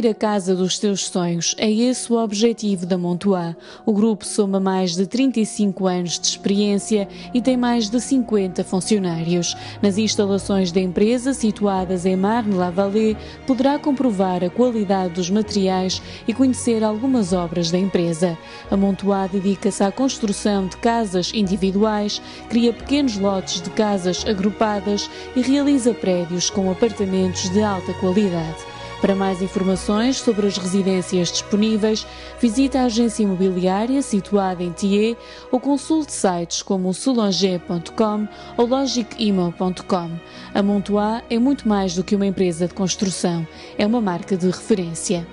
Construir a casa dos teus sonhos é esse o objetivo da Montois. O grupo soma mais de 35 anos de experiência e tem mais de 50 funcionários. Nas instalações da empresa, situadas em Marne-la-Vallée, poderá comprovar a qualidade dos materiais e conhecer algumas obras da empresa. A Montois dedica-se à construção de casas individuais, cria pequenos lotes de casas agrupadas e realiza prédios com apartamentos de alta qualidade. Para mais informações sobre as residências disponíveis, visite a agência imobiliária situada em Thiers ou consulte sites como soulanger.com ou logicimo.com. A Montois é muito mais do que uma empresa de construção, é uma marca de referência.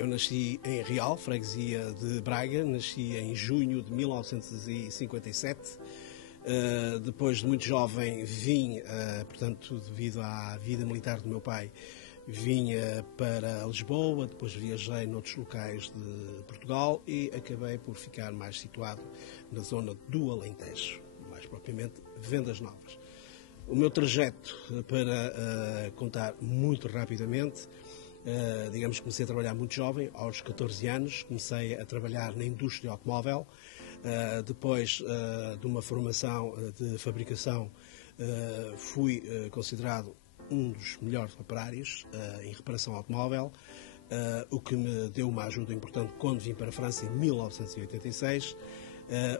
Eu nasci em Real, freguesia de Braga, nasci em junho de 1957. Depois de muito jovem vim, portanto, devido à vida militar do meu pai, vim para Lisboa, depois viajei noutros locais de Portugal e acabei por ficar mais situado na zona do Alentejo, mais propriamente Vendas Novas. O meu trajeto, para contar muito rapidamente, digamos que comecei a trabalhar muito jovem, aos 14 anos, comecei a trabalhar na indústria automóvel, depois de uma formação de fabricação, fui considerado um dos melhores operários em reparação automóvel, o que me deu uma ajuda importante quando vim para a França em 1986,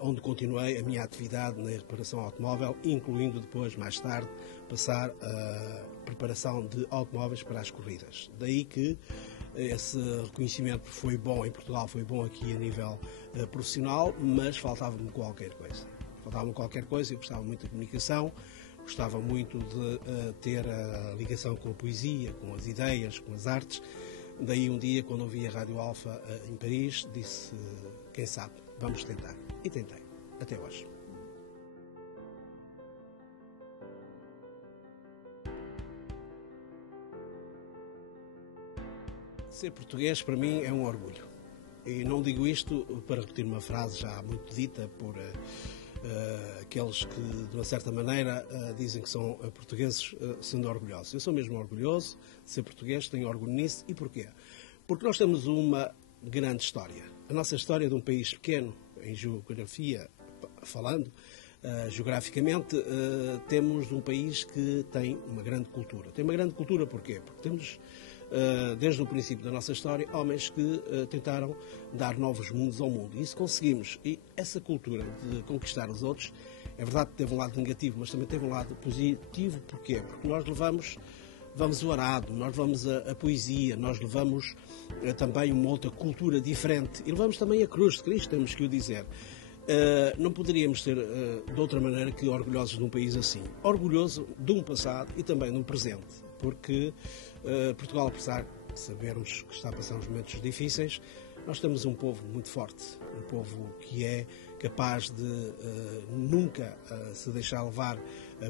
onde continuei a minha atividade na reparação automóvel, incluindo depois, mais tarde, passar a preparação de automóveis para as corridas. Daí que esse reconhecimento foi bom em Portugal, foi bom aqui a nível profissional, mas faltava-me qualquer coisa. Faltava-me qualquer coisa, eu gostava muito da comunicação, gostava muito de ter a ligação com a poesia, com as ideias, com as artes. Daí um dia, quando ouvi a Rádio Alfa em Paris, disse, quem sabe, vamos tentar. E tentei, até hoje. Ser português, para mim, é um orgulho. E não digo isto para repetir uma frase já muito dita por aqueles que, de uma certa maneira, dizem que são portugueses sendo orgulhosos. Eu sou mesmo orgulhoso de ser português, tenho orgulho nisso. E porquê? Porque nós temos uma grande história. A nossa história de um país pequeno, em geografia falando, geograficamente, temos um país que tem uma grande cultura. Tem uma grande cultura porquê? Porque temos, desde o princípio da nossa história, homens que tentaram dar novos mundos ao mundo. E isso conseguimos. E essa cultura de conquistar os outros, é verdade que teve um lado negativo, mas também teve um lado positivo. Porquê? Porque nós levamos o arado, nós levamos a poesia, nós levamos também uma outra cultura diferente e levamos também a cruz de Cristo, temos que o dizer. Não poderíamos ser de outra maneira que orgulhosos de um país assim. Orgulhoso de um passado e também de um presente, porque Portugal, apesar de sabermos que está a passar uns momentos difíceis, nós temos um povo muito forte, um povo que é capaz de nunca se deixar levar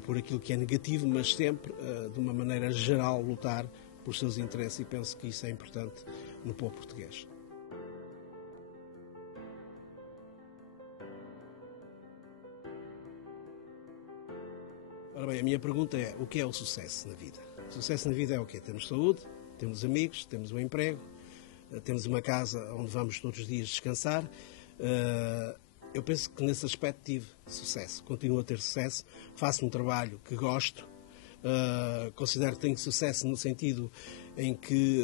por aquilo que é negativo, mas sempre, de uma maneira geral, lutar por seus interesses, e penso que isso é importante no povo português. Ora bem, a minha pergunta é: o que é o sucesso na vida? O sucesso na vida é o quê? Temos saúde, temos amigos, temos um emprego, temos uma casa onde vamos todos os dias descansar. Eu penso que nesse aspecto tive sucesso, continuo a ter sucesso, faço um trabalho que gosto, considero que tenho sucesso no sentido em que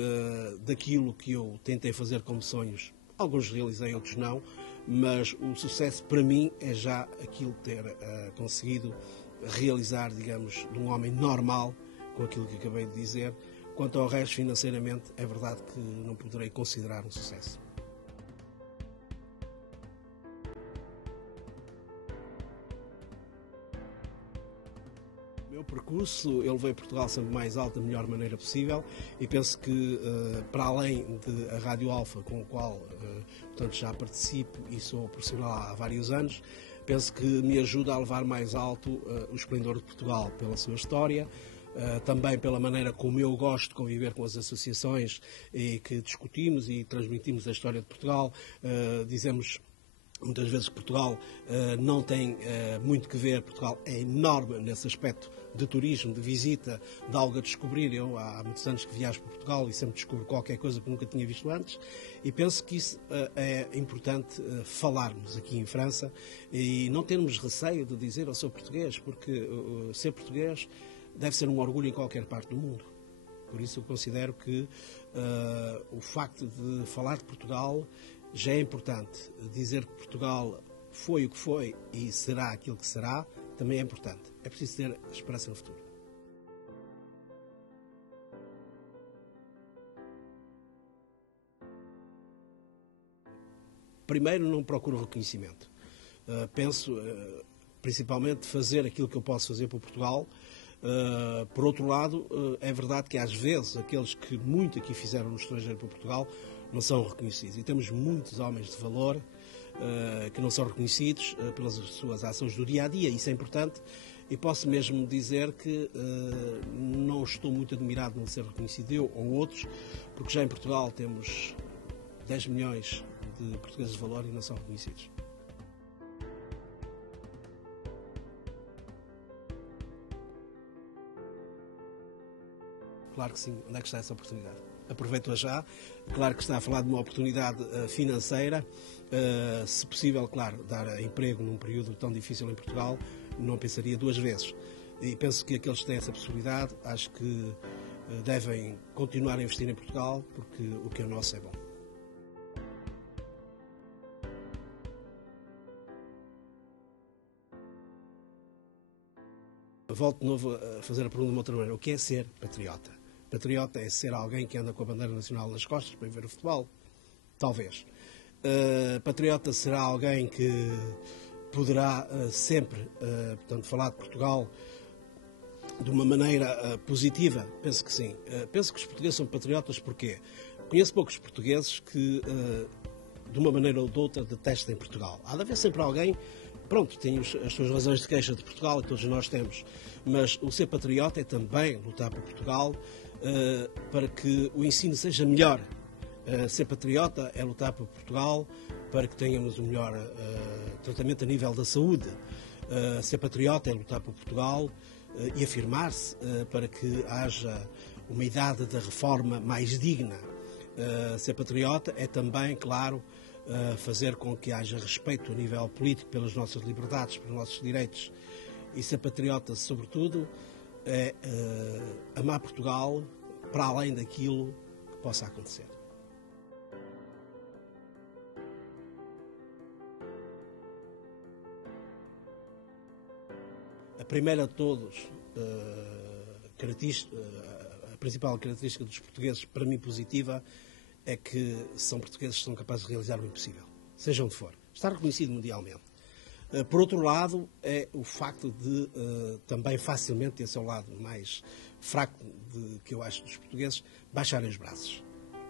daquilo que eu tentei fazer como sonhos, alguns realizei, outros não, mas o sucesso para mim é já aquilo de ter conseguido realizar, digamos, de um homem normal, com aquilo que acabei de dizer. Quanto ao resto, financeiramente, é verdade que não poderei considerar um sucesso. O meu percurso, eu levei Portugal sempre mais alto da melhor maneira possível, e penso que, para além da Rádio Alfa, com a qual portanto, já participo e sou profissional há vários anos, penso que me ajuda a levar mais alto o esplendor de Portugal pela sua história, também pela maneira como eu gosto de conviver com as associações e que discutimos e transmitimos a história de Portugal. Dizemos muitas vezes que Portugal não tem muito que ver. Portugal é enorme nesse aspecto de turismo, de visita, de algo a descobrir. Eu há muitos anos que viajo para Portugal e sempre descubro qualquer coisa que nunca tinha visto antes, e penso que isso é importante falarmos aqui em França e não termos receio de dizer eu sou português, porque ser português deve ser um orgulho em qualquer parte do mundo. Por isso eu considero que o facto de falar de Portugal já é importante. Dizer que Portugal foi o que foi e será aquilo que será também é importante. É preciso ter esperança no futuro. Primeiro, não procuro reconhecimento. Penso, principalmente, fazer aquilo que eu posso fazer por Portugal. Por outro lado, é verdade que às vezes aqueles que muito aqui fizeram no estrangeiro para Portugal não são reconhecidos. E temos muitos homens de valor que não são reconhecidos pelas suas ações do dia a dia. Isso é importante, e posso mesmo dizer que não estou muito admirado de não ser reconhecido eu ou outros, porque já em Portugal temos 10 milhões de portugueses de valor e não são reconhecidos. Claro que sim. Onde é que está essa oportunidade? Aproveito-a já. Claro que está a falar de uma oportunidade financeira. Se possível, claro, dar emprego num período tão difícil em Portugal, não pensaria duas vezes. E penso que aqueles que têm essa possibilidade, acho que devem continuar a investir em Portugal, porque o que é nosso é bom. Volto de novo a fazer a pergunta de uma outra maneira. O que é ser patriota? Patriota é ser alguém que anda com a bandeira nacional nas costas para ir ver o futebol? Talvez. Patriota será alguém que poderá sempre, portanto, falar de Portugal de uma maneira positiva? Penso que sim. Penso que os portugueses são patriotas porque conheço poucos portugueses que, de uma maneira ou de outra, detestem Portugal. Há de haver sempre alguém. Pronto, tem as suas razões de queixa de Portugal, e todos nós temos, mas o ser patriota é também lutar por Portugal, para que o ensino seja melhor. Ser patriota é lutar por Portugal para que tenhamos o melhor tratamento a nível da saúde. Ser patriota é lutar por Portugal e afirmar-se para que haja uma idade da reforma mais digna. Ser patriota é também, claro, fazer com que haja respeito a nível político pelas nossas liberdades, pelos nossos direitos. E ser patriota, sobretudo, é amar Portugal para além daquilo que possa acontecer. A primeira de todos, a principal característica dos portugueses, para mim positiva, é que são portugueses que são capazes de realizar o impossível, seja onde for. Está reconhecido mundialmente. Por outro lado, é o facto de também facilmente, esse é o lado mais fraco que eu acho dos portugueses, baixarem os braços.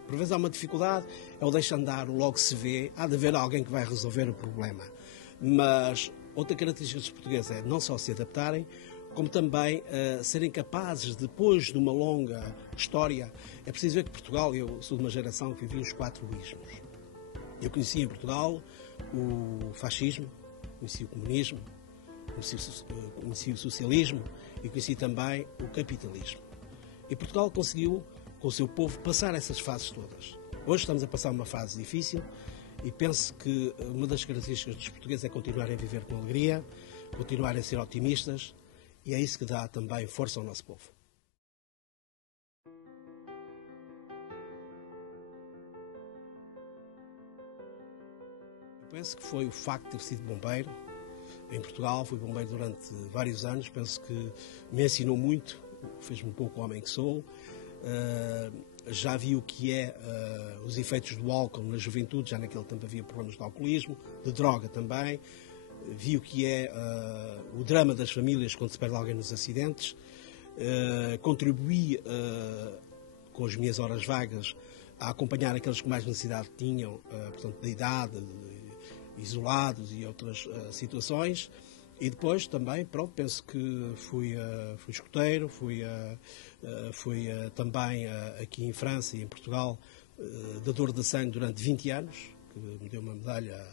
Por vezes há uma dificuldade, é o deixa andar, logo se vê, há de haver alguém que vai resolver o problema. Mas outra característica dos portugueses é não só se adaptarem, como também serem capazes, depois de uma longa história, é preciso ver que Portugal, eu sou de uma geração que vivi os 4 ismos. Eu conheci em Portugal o fascismo, conheci o comunismo, conheci o socialismo e conheci também o capitalismo. E Portugal conseguiu, com o seu povo, passar essas fases todas. Hoje estamos a passar uma fase difícil e penso que uma das características dos portugueses é continuarem a viver com alegria, continuarem a ser otimistas, e é isso que dá também força ao nosso povo. Eu penso que foi o facto de ter sido bombeiro. Em Portugal, fui bombeiro durante vários anos, penso que me ensinou muito, fez-me um pouco o homem que sou. Já vi o que é os efeitos do álcool na juventude, já naquele tempo havia problemas de alcoolismo, de droga também. Vi o que é o drama das famílias quando se perde alguém nos acidentes. Contribuí com as minhas horas vagas a acompanhar aqueles que mais necessidade tinham, portanto, da idade, isolados e outras situações. E depois também, pronto, penso que fui escoteiro, fui também aqui em França e em Portugal dador de sangue durante 20 anos, que me deu uma medalha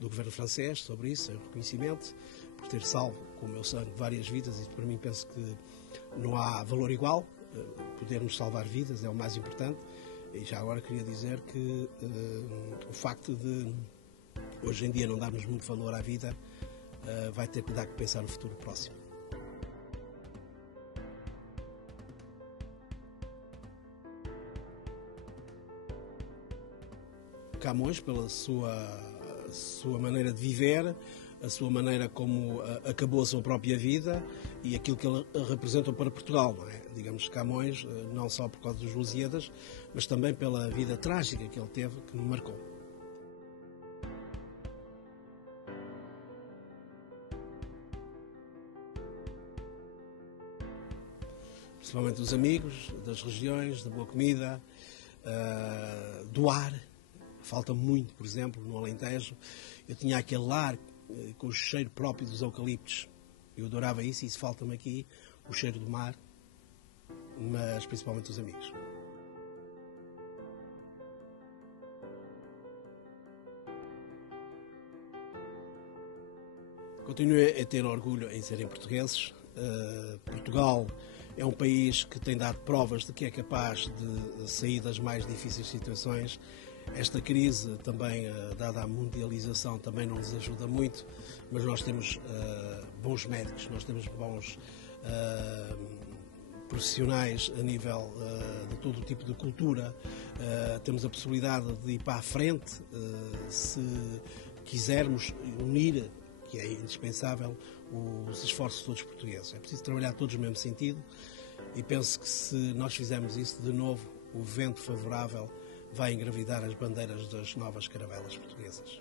do governo francês sobre isso, em reconhecimento, por ter salvo com o meu sangue várias vidas, e para mim penso que não há valor igual. Podermos salvar vidas é o mais importante. E já agora queria dizer que o facto de hoje em dia não darmos muito valor à vida vai ter que dar que pensar no futuro próximo. Camões, pela sua maneira de viver, a sua maneira como acabou a sua própria vida e aquilo que ele representa para Portugal, não é? Digamos, Camões, não só por causa dos Lusíadas, mas também pela vida trágica que ele teve, que me marcou. Principalmente dos amigos, das regiões, da boa comida, do ar. Falta muito, por exemplo, no Alentejo. Eu tinha aquele ar com o cheiro próprio dos eucaliptos. Eu adorava isso e isso falta-me aqui, o cheiro do mar, mas principalmente dos amigos. Continuo a ter orgulho em serem portugueses. Portugal é um país que tem dado provas de que é capaz de sair das mais difíceis situações. Esta crise também, dada a mundialização, também não nos ajuda muito, mas nós temos bons médicos, nós temos bons profissionais a nível de todo o tipo de cultura, temos a possibilidade de ir para a frente se quisermos unir, que é indispensável, os esforços de todos os portugueses. É preciso trabalhar todos no mesmo sentido e penso que se nós fizermos isso, de novo, o vento favorável vai engravidar as bandeiras das novas caravelas portuguesas.